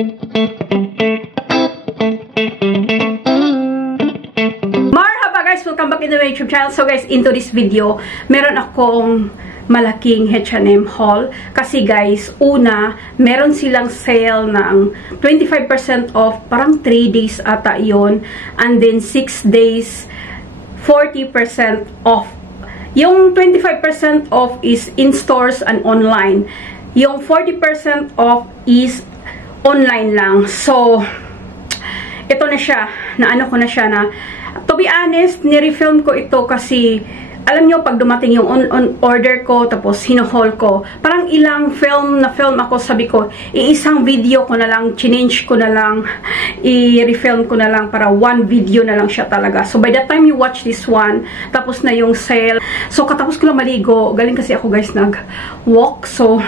Marhaba guys! Welcome back in my YouTube channel. So guys, into this video, meron akong malaking H&M haul. Kasi guys, una, meron silang sale ng 25% off. Parang 3 days ata yun. And then 6 days, 40% off. Yung 25% off is in stores and online. Yung 40% off is online lang. So, ito na siya. Naano ko na siya na, to be honest, nirefilm ko ito kasi, alam nyo, pag dumating yung order ko, tapos hino-haul ko, parang ilang film ako, sabi ko, iisang video ko na lang, change ko na lang, i-refilm ko na lang, para one video na lang siya talaga. So, by the time you watch this one, tapos na yung sale. So, katapos ko lang maligo, galing kasi ako guys, nag-walk. So,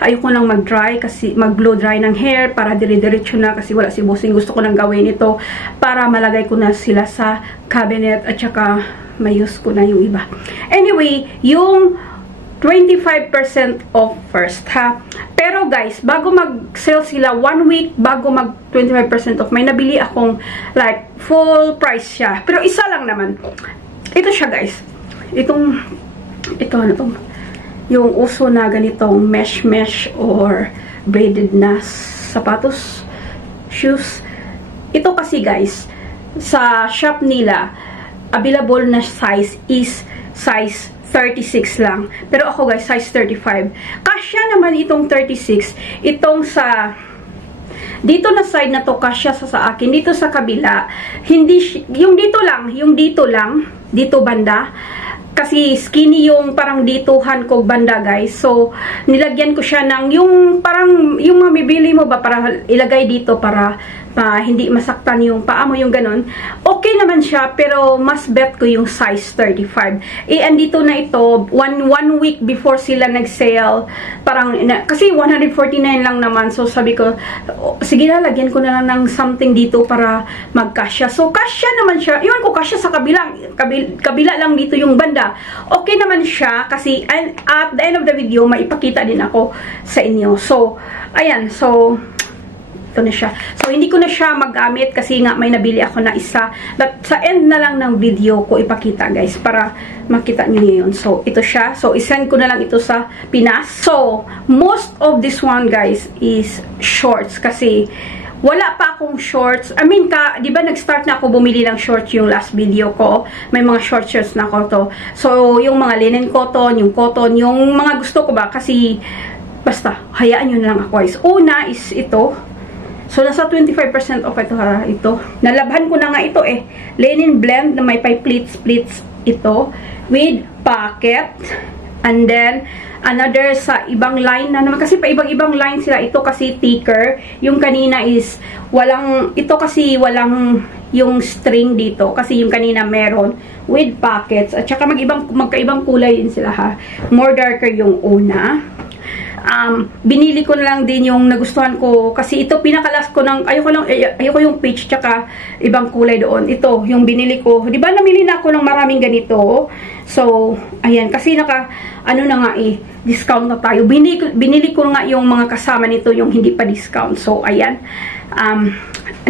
ayoko nang mag-dry, kasi mag-blow dry ng hair, para dire-diretso na, kasi wala si bossing. Gusto ko nang gawin ito, para malagay ko na sila sa cabinet, at saka mayus ko na yung iba. Anyway, yung 25% off first, ha? Pero guys, bago mag-sale sila, 1 week bago mag 25% off, may nabili akong, like, full price siya. Pero isa lang naman. Ito siya, guys. Ito, ano to? Yung uso na ganitong mesh or braided na sapatos, shoes. Ito kasi, guys, sa shop nila, available na size is size 36 lang. Pero ako guys, size 35. Kasya naman itong 36. Itong sa dito na side na to, kasya sa akin. Dito sa kabila, hindi, yung dito lang, dito banda. Kasi skinny yung parang dituhan ko banda guys. So, nilagyan ko siya ng yung parang, yung mamibili mo ba para ilagay dito para hindi masaktan yung paa mo, yung ganun. Okay naman siya, pero mas bet ko yung size 35. Andito na ito, one week before sila nag-sale, parang, kasi 149 lang naman. So, sabi ko, sige na, lagyan ko na lang ng something dito para magkasya. So, kasya naman siya. Iwan ko, kasya sa kabila lang dito yung banda. Okay naman siya, kasi at the end of the video, maipakita din ako sa inyo. So, ayan, so, ito na siya. So, hindi ko na siya magamit kasi nga may nabili ako na isa. But sa end na lang ng video ko ipakita guys para makita nyo yun. So, ito siya. So, isend ko na lang ito sa Pinas. So, most of this one guys is shorts kasi wala pa akong shorts. I mean, di ba nag-start na ako bumili ng shorts yung last video ko? May mga short shirts na ako to. So, yung mga linen cotton, yung mga gusto ko ba? Kasi, basta, hayaan nyo na lang ako guys. Una is ito. So, nasa 25% off ito, ha? Ito. Nalabhan ko na nga ito, eh. Linen blend na may pleats ito. With pocket. And then, another sa ibang line na naman. Kasi pa ibang line sila. Ito kasi thicker. Yung kanina is ito kasi walang yung string dito. Kasi yung kanina meron. With pockets. At saka magkaibang kulay din sila, ha. More darker yung una. Binili ko na lang din yung nagustuhan ko kasi ito pinakalas ko ng ayoko yung peach tsaka ibang kulay doon. Ito yung binili ko. 'Di ba namili na ako ng maraming ganito? So, ayan kasi ano na nga discount na tayo. Binili ko nga yung mga kasama nito yung hindi pa discount. So, ayan.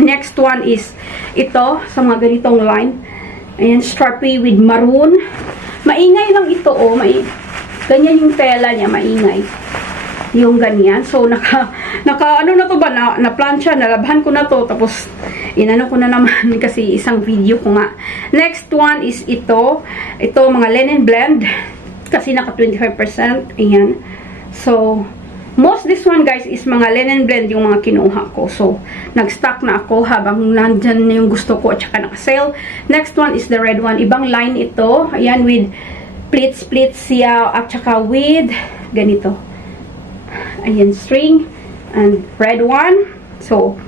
Next one is ito sa mga ganitong line. Ayan, strappy with maroon. Maingay lang ito, oh. Ganyan yung tela niya, maingay. Yung ganyan. So, ano na to ba? Na plancha, nalabhan ko na to. Tapos, inano ko na naman kasi isang video ko nga. Next one is ito. Ito, mga linen blend. Kasi naka 25%. Ayan. So, most this one guys is mga linen blend yung mga kinuha ko. So, nag-stock na ako habang nandyan na yung gusto ko at saka naka-sale. Next one is the red one. Ibang line ito. Ayan, with pleats siya at saka with ganito. Ayan, string and red one. So,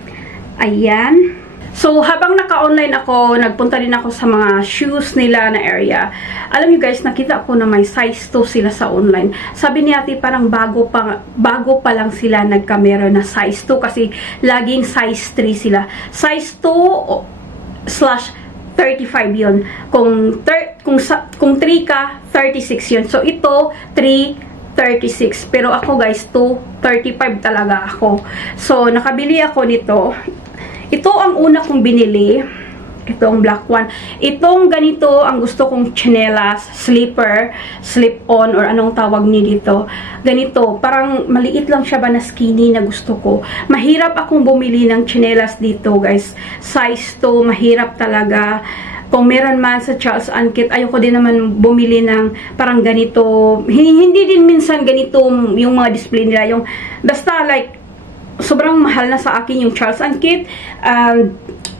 ayan. So, habang naka-online ako, nagpunta din ako sa mga shoes nila na area. Alam niyo guys, nakita ko na may size 2 sila sa online. Sabi ni ate, parang bago pa lang sila nagkamera na size 2 kasi laging size 3 sila. Size 2/35 yun. Kung 3 ka, 36 yun. So, ito, 3, 236. Pero ako guys, 235 talaga ako. So, nakabili ako nito. Ito ang una kong binili. Itong black one. Itong ganito, ang gusto kong tsinelas, slipper, slip-on, or anong tawag ni dito. Ganito, parang maliit lang siya ba na skinny na gusto ko. Mahirap akong bumili ng tsinelas dito, guys. Size to, mahirap talaga. Kung meron man sa Charles & Kit, ayoko din naman bumili ng parang ganito. Hindi din minsan ganito yung mga display nila. Yung, basta like, sobrang mahal na sa akin yung Charles & Kit.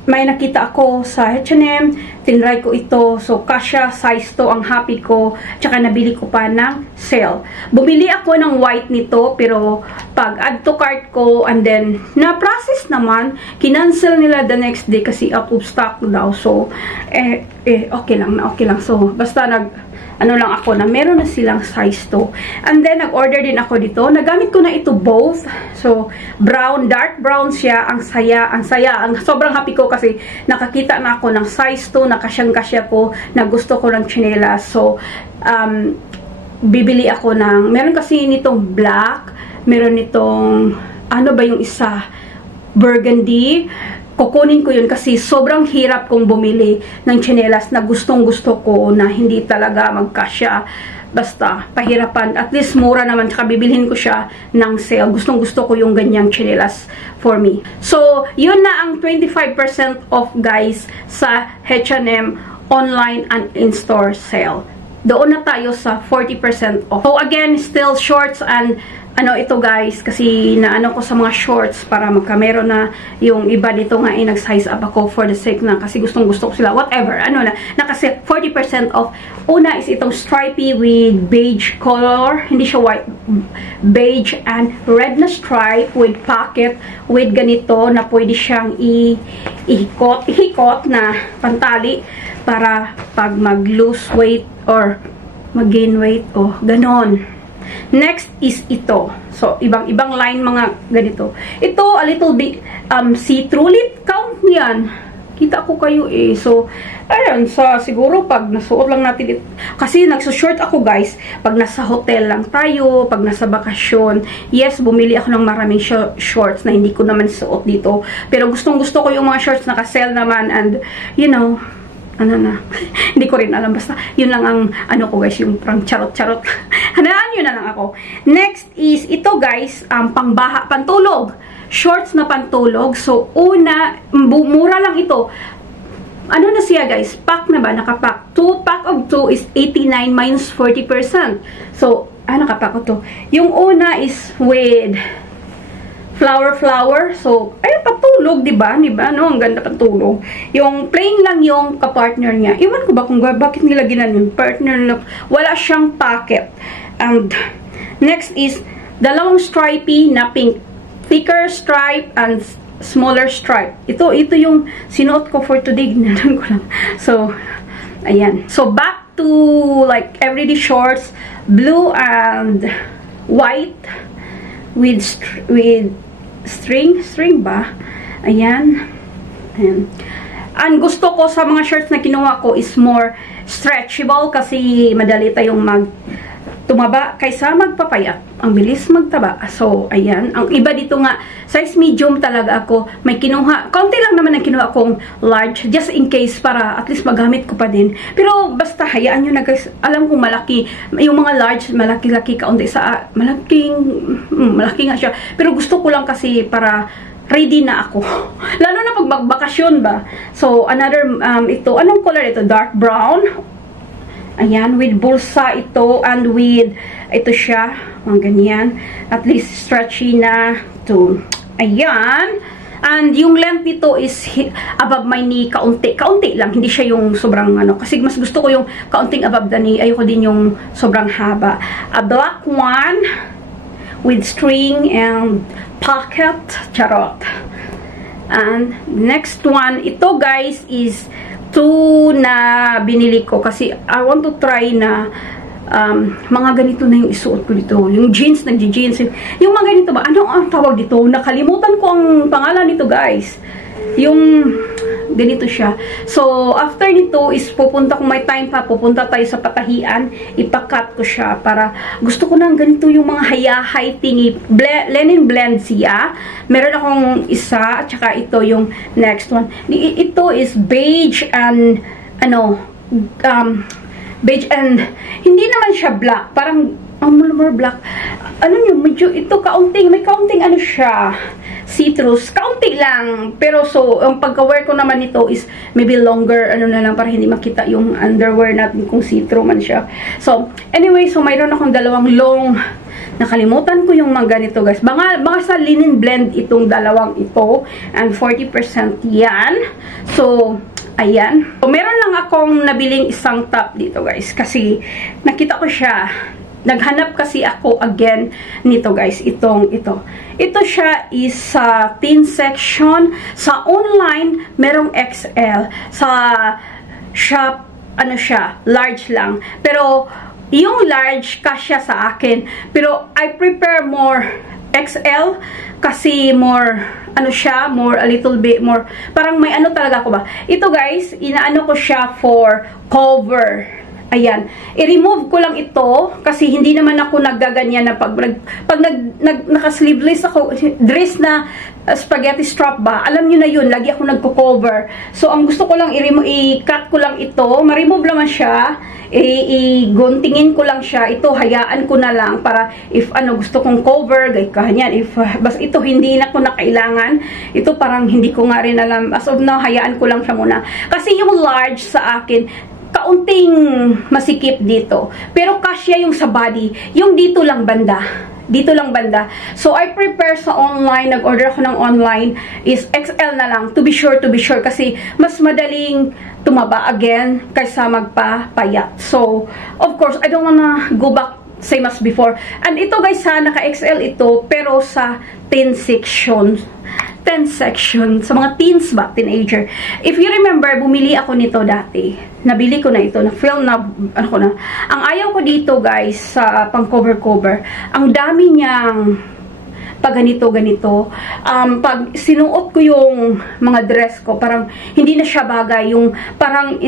May nakita ako sa H&M, tinry ko ito. So, kasha size to ang happy ko. Tsaka nabili ko pa ng sale. Bumili ako ng white nito, pero pag add to cart ko, and then, na-process naman, kinancel nila the next day kasi out of stock daw. So, okay lang. So, basta ano lang ako na meron na silang size to. And then, nag-order din ako dito. Nagamit ko na ito both. So, brown, dark brown siya. Ang saya. Sobrang happy ko kasi nakakita na ako ng size to, nakasyang-kasya ko, na gusto ko ng tsinelas. So, bibili ako ng, meron kasi nitong black, meron nitong, ano ba yung isa? Burgundy. Kukunin ko yun kasi sobrang hirap kong bumili ng tsinelas na gustong-gusto ko na hindi talaga magkasya. Basta, pahirapan. At least mura naman. Tsaka bibilhin ko siya ng sale. Gustong-gusto ko yung ganyang tsinelas for me. So, yun na ang 25% off guys sa H&M online and in-store sale. Doon na tayo sa 40% off. So, again, still shorts and ano ito guys, kasi naano ko sa mga shorts para magkamero na yung iba dito nga nag-size up ako for the sake na kasi gustong-gusto ko sila. Whatever, na kasi 40% off. Una is itong stripy with beige color. Hindi siya white. Beige and red na stripe with pocket with ganito na pwede siyang ihikot na pantali para pag mag-lose weight or mag-gain weight o ganon. Next is ito. So, ibang line mga ganito. Ito, a little bit see-through. Count niyan. Kita ko kayo eh. So, ayun. Siguro pag nasuot lang natin ito. Kasi nagsushort ako guys. Pag nasa hotel lang tayo, pag nasa bakasyon. Yes, bumili ako ng maraming shorts na hindi ko naman suot dito. Pero gustong-gusto ko yung mga shorts naka-sale naman. And, you know, hindi ko rin alam, basta yun lang ang ko guys, yung parang charot-charot. Hanaan yun na lang ako. Next is ito guys, pangbaha, pantulog, shorts na pantulog. So una, mura lang ito. Ano na siya guys, pack na ba, nakapack. 2 pack of 2 is 89 minus 40%. So nakapack ko to. Yung una is with flower. So, ay, patulog, diba? No, ang ganda patulog. Yung plain lang yung kapartner niya. Iwan ko ba kung bakit nila ginan yung partner look. Wala siyang pocket. And, next is, dalawang stripy na pink. Thicker stripe and smaller stripe. Ito yung sinuot ko for today. Ginanon ko lang. So, ayan. So, back to, like, everyday shorts. Blue and white with string ba? Ayan. And gusto ko sa mga shirts na kinuha ko is more stretchable kasi madali tayong tumaba kaysa magpapayat. Ang bilis magtaba. So, ayan. Ang iba dito nga, size medium talaga ako. May kinuha. Kaunti lang naman ang kinuha kong large. Just in case para at least magamit ko pa din. Pero basta hayaan nyo na guys. Alam kong malaki. Yung mga large, malaki-laki kaunti sa malaki nga siya. Pero gusto ko lang kasi para ready na ako. Lalo na pag magbakasyon ba. So, another, ito. Anong color ito? Dark brown. Ayan, with bulsa ito and with, ito siya, mga ganyan. At least stretchy na to. Ayan. And yung length nito is above my knee, kaunti lang. Hindi siya yung sobrang kasi mas gusto ko yung kaunting above the knee. Ayoko din yung sobrang haba. A black one with string and pocket. Charot. And next one, ito guys is 2 na binili ko kasi I want to try na mga ganito na yung isuot ko dito. Yung jeans, nagji-jeans. Yung mga ganito ba? Ano ang tawag dito? Nakalimutan ko ang pangalan nito guys. Yung Ganito siya. So, after nito is pupunta, kung may time pa, pupunta tayo sa patahian. Ipakat ko siya para gusto ko nang ganito yung mga hayahay tingi. Linen blend siya. Meron akong isa, at saka ito yung next one. Ito is beige and beige and hindi naman siya black. Parang more black. Ano nyo, medyo ito kaunting, may kaunting ano siya, citrus. Kaunti lang. Pero so, ang pagka-wear ko naman ito is maybe longer, ano na lang, para hindi makita yung underwear natin kung see-through man siya. So, anyway, so mayroon akong dalawang long, nakalimutan ko yung mga ganito guys. Mga sa linen blend itong dalawang ito. And 40% yan. So, ayan. So, meron lang akong nabiling isang top dito guys. Kasi, nakita ko siya. Naghanap kasi ako again nito guys. Ito. Ito siya is sa teen section. Sa online, merong XL. Sa shop, ano siya, large lang. Pero, yung large, kasya sa akin. Pero, I prefer more XL. Kasi more, ano siya, more, a little bit more. Parang may ano talaga ako ba. Ito guys, inaano ko siya for cover. Ayan. I-remove ko lang ito kasi hindi naman ako naggaganyan na pag naka-sleeveless ako, dress na spaghetti strap ba, alam nyo na yun, lagi ako nagko-cover. So, ang gusto ko lang, i-cut ko lang ito, ma-remove naman siya, i-guntingin ko lang siya, ito, hayaan ko na lang para if gusto kong cover, ganyan, if basta ito, hindi na ko na kailangan, ito parang hindi ko nga rin alam, as of now, hayaan ko lang siya muna. Kasi yung large sa akin, kaunting masikip dito. Pero kasya yung sa body. Yung dito lang banda. Dito lang banda. So, I prepare sa online. Nag-order ako ng online. Is XL na lang. To be sure. Kasi, mas madaling tumaba again kaysa magpapayat. So, of course, I don't wanna go back same as before. And ito guys, naka-XL ito. Pero sa teen section. Sa mga teens ba, teenager. If you remember, bumili ako nito dati. Nabili ko na ito, na-film na, Ang ayaw ko dito, guys, sa pang-cover-cover, ang dami niyang pag ganito. Pag sinuot ko yung mga dress ko, parang hindi na siya bagay. Yung parang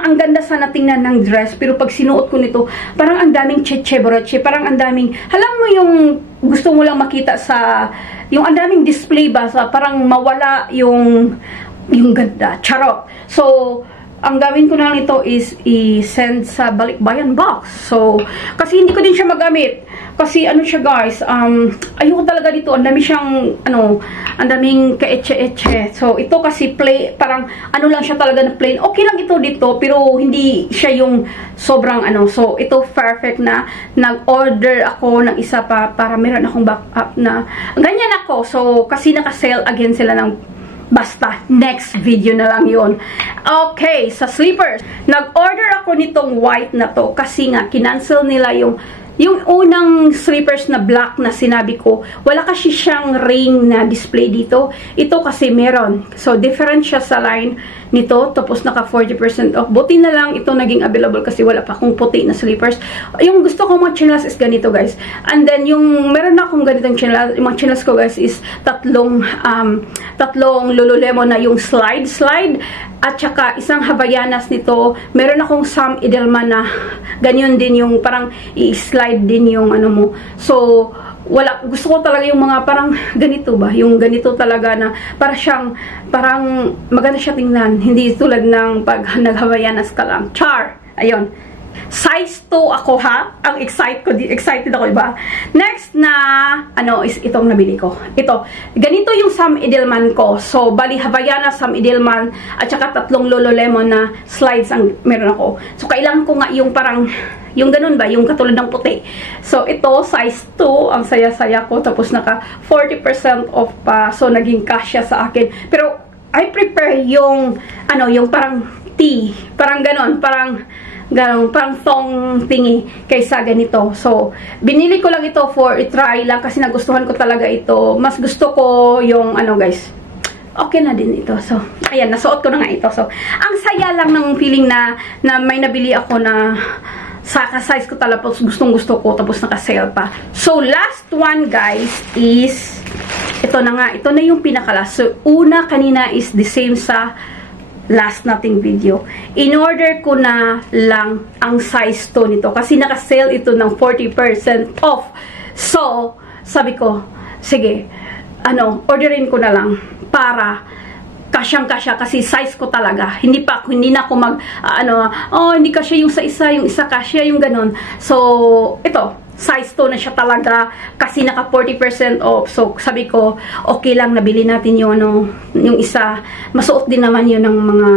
ang ganda sana tingnan ng dress, pero pag sinuot ko nito, parang ang daming cheche-broche, parang ang daming, alam mo yung gusto mo lang makita sa, yung ang daming display ba, sa parang mawala yung ganda, charot. So, ang gawin ko na lang ito is i-send sa balikbayan box. So, kasi hindi ko din siya magamit. Kasi ano siya guys, ayoko talaga dito. Ang dami siyang, ang daming ka-etche-etche. So, ito kasi parang lang siya talaga na plain. Okay lang ito dito, pero hindi siya yung sobrang So, ito perfect na. Nag-order ako ng isa pa para meron akong backup na. Ganyan ako. So, kasi naka-sale again sila ng basta, next video na lang yun. Okay, sa slippers. Nag-order ako nitong white na to kasi nga, kinancel nila yung unang slippers na black na sinabi ko. Wala kasi siyang ring na display dito. Ito kasi meron. So, different siya sa line nito. Tapos, naka 40% off. Buti na lang ito naging available kasi wala pa akong puti na slippers. Yung gusto ko mga chinelas is ganito, guys. And then, meron na akong ganitong chinelas. Yung mga chinelas ko, guys, is tatlong Lululemon na yung slide. At saka, isang Havaianas nito. Meron akong Sam Edelman na ganyan din yung parang i-slide din yung mo. So, gusto ko talaga yung mga parang ganito ba? Yung ganito talaga na parang maganda siya tingnan. Hindi tulad ng pag nag-Havaianas ka lang. Char! Ayun. Size 2 ako ha. Ang excited ako, iba. Next na, is itong nabili ko. Ito. Ganito yung Sam Edelman ko. So, bali Havaianas, Sam Edelman, at saka tatlong Lululemon na slides ang meron ako. So, kailangan ko nga yung parang, yung ganun ba? Yung katulad ng puti. So, ito, size 2. Ang saya-saya ko. Tapos, naka 40% off pa. So, naging kasya sa akin. Pero, I prefer yung, yung parang tee. Parang ganun. Parang thong thingy kaysa ganito. So, binili ko lang ito for i-try lang kasi nagustuhan ko talaga ito. Mas gusto ko yung guys. Okay na din ito. So, ayan, nasuot ko na nga ito. So, ang saya lang ng feeling na may nabili ako na sa size ko talaga, gustong gusto ko, tapos naka-sale pa. So, last one guys is ito na nga, ito na yung pinaka-last. So, una kanina is the same sa last nating video. In-order ko na lang ang size 2 nito kasi naka-sale ito ng 40% off. So, sabi ko, sige, orderin ko na lang para kasyang-kasya kasi size ko talaga. Hindi na ako hindi kasya yung yung isa kasya, yung ganon. So, ito, size 2 na siya talaga kasi naka 40% off. So, sabi ko, okay lang, nabili natin yung isa. Masuot din naman yun ng mga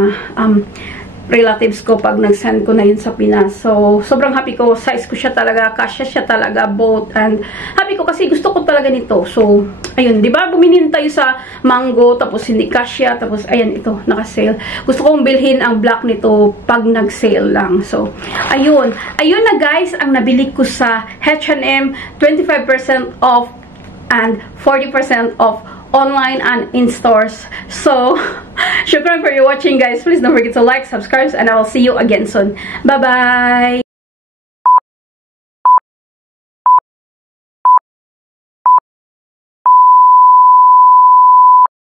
relatives ko pag nag-send ko na yun sa Pinas. So, sobrang happy ko. Size ko siya talaga. Kasya siya talaga. Both. And happy ko kasi gusto ko talaga nito. So, ayun. Diba? Buminin tayo sa Mango. Tapos hindi kasya. Tapos, ayan. Ito. Naka-sale. Gusto kong bilhin ang black nito pag nag-sale lang. So, ayun. Ayun na guys. Ang nabili ko sa H&M. 25% off and 40% off online and in stores. So, shukran for your watching guys. Please don't forget to like, subscribe, and I will see you again soon. Bye-bye!